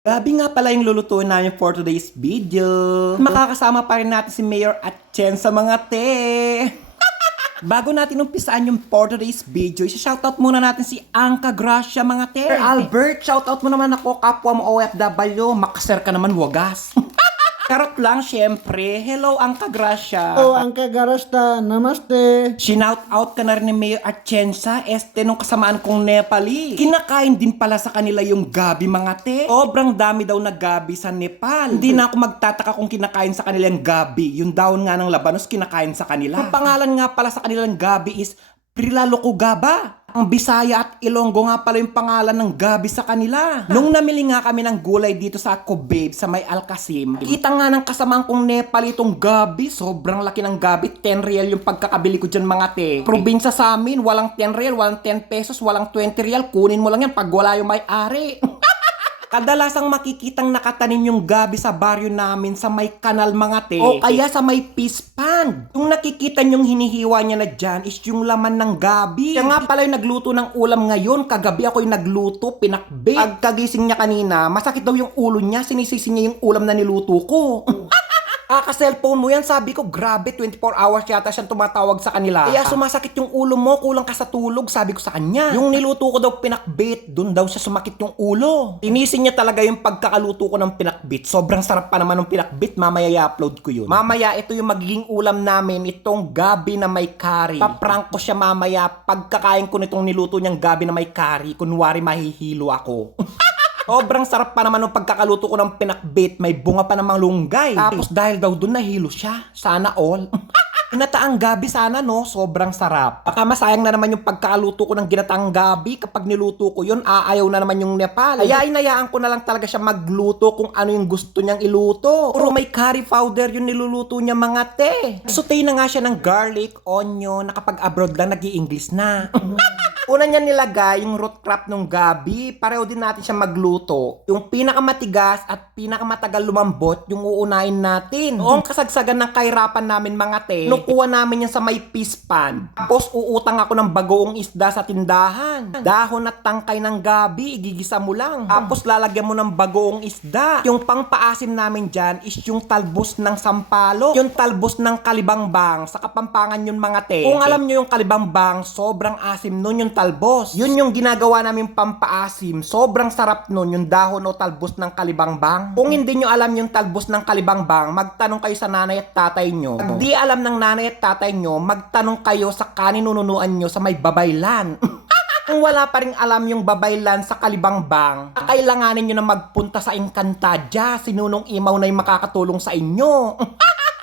Gabi nga pala yung lulutuin namin for today's video. Makakasama pa rin natin si Mayor at Chen sa mga te. Bago natin umpisaan yung for today's video, isa-shoutout muna natin si Angka Gracia mga te. Sir Albert, shoutout mo naman ako, kapwa mo OFW. Makaser ka naman, wagas. Karot lang, syempre. Hello, Angka Gracia. Oh, ang kagarasta, namaste. Shinout out ka na rin ni Mayor Atienza, nung kasamaan kong Nepali. Kinakain din pala sa kanila yung gabi mga te. Sobrang dami daw na gabi sa Nepal. Hindi na ako magtataka kung kinakain sa kanilang gabi. Yung daon nga ng labanos kinakain sa kanila. Ang pangalan nga pala sa kanilang gabi is Prilaloko Gaba. Ang Bisaya at Ilonggo nga pala yung pangalan ng gabi sa kanila. Nung namili nga kami ng gulay dito sa Ako Babe sa may Alcasim, kita nga ng kasamang kong Nepal itong gabi. Sobrang laki ng gabi. 10 real yung pagkakabili ko dyan mga te. Probinsya sa amin, walang 10 real, walang 10 pesos, walang 20 real. Kunin mo lang yan pag wala yung may-ari. Kadalasang makikitang nakatanim yung gabi sa baryo namin sa may kanal mga te. O kaya sa may fish pond. Yung nakikita nyong hinihiwa niya na dyan is yung laman ng gabi. Kaya nga pala yung nagluto ng ulam ngayon. Kagabi ako yung nagluto, pinakbake. Pagkagising niya kanina, masakit daw yung ulo niya. Sinisisi niya yung ulam na niluto ko. Kaka-cellphone mo yan, sabi ko, grabe, 24 hours yata siyang tumatawag sa kanila. Kaya sumasakit yung ulo mo, kulang ka sa tulog, sabi ko sa kanya. Yung niluto ko daw pinakbit, dun daw siya sumakit yung ulo. Tinisin niya talaga yung pagkakaluto ko ng pinakbit. Sobrang sarap pa naman ng pinakbit, mamaya i-upload ko yun. Mamaya, ito yung magiging ulam namin, itong gabi na may curry. Paprank ko siya mamaya, pagkakain ko nitong niluto niyang gabi na may curry, kunwari mahihilo ako. Sobrang sarap pa naman ng pagkakaluto ko ng pinakbit. May bunga pa namang lunggay. Tapos dahil daw doon nahilo siya. Sana all. Ginataang gabi sana no, sobrang sarap. Baka masayang na naman yung pagkakaluto ko ng ginataang gabi. Kapag niluto ko yun, aayaw na naman yung Nepal. Kaya inayaan ko na lang talaga siya magluto kung ano yung gusto niyang iluto. Puro may curry powder yung niluluto niya mga te. Sutay na nga siya ng garlic, onion, na kapag abroad lang nag-i-English na. Una niya nilagay yung root crop ng gabi. Pareho din natin siya magluto. Yung pinakamatigas at pinakamatagal lumambot, yung uunahin natin. Noong kasagsagan ng kahirapan namin mga te, nukuha namin yan sa may fish pan. Tapos uutang ako ng bagoong isda sa tindahan. Dahon at tangkay ng gabi, igigisa mo lang. Tapos lalagyan mo ng bagoong isda. Yung pangpaasim namin dyan is yung talbos ng sampalok. Yung talbos ng kalibangbang. Sa Kapampangan yun mga te. Kung alam nyo yung kalibangbang, sobrang asim nun yung talbos. Yun yung ginagawa namin pampaasim. Sobrang sarap nun yung dahon o talbos ng kalibangbang. Kung hindi nyo alam yung talbos ng kalibangbang, magtanong kayo sa nanay at tatay nyo. Pag di alam ng nanay at tatay nyo, magtanong kayo sa kaninunuan nyo sa may babaylan. Kung wala pa rin alam yung babaylan sa kalibangbang, kailanganin nyo na magpunta sa Encantadia. Sinunong Imaw na yung makakatulong sa inyo.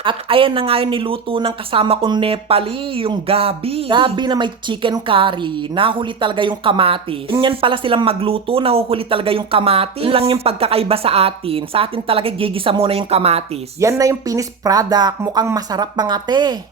At ayan na nga yung niluto ng kasama kong Nepali, yung gabi. Gabi na may chicken curry. Nahuli talaga yung kamatis. Ganyan pala silang magluto, nahuhuli talaga yung kamatis. Yun lang yung pagkakaiba sa atin. Sa atin talaga gigisa muna yung kamatis. Yan na yung finished product. Mukhang masarap mga te.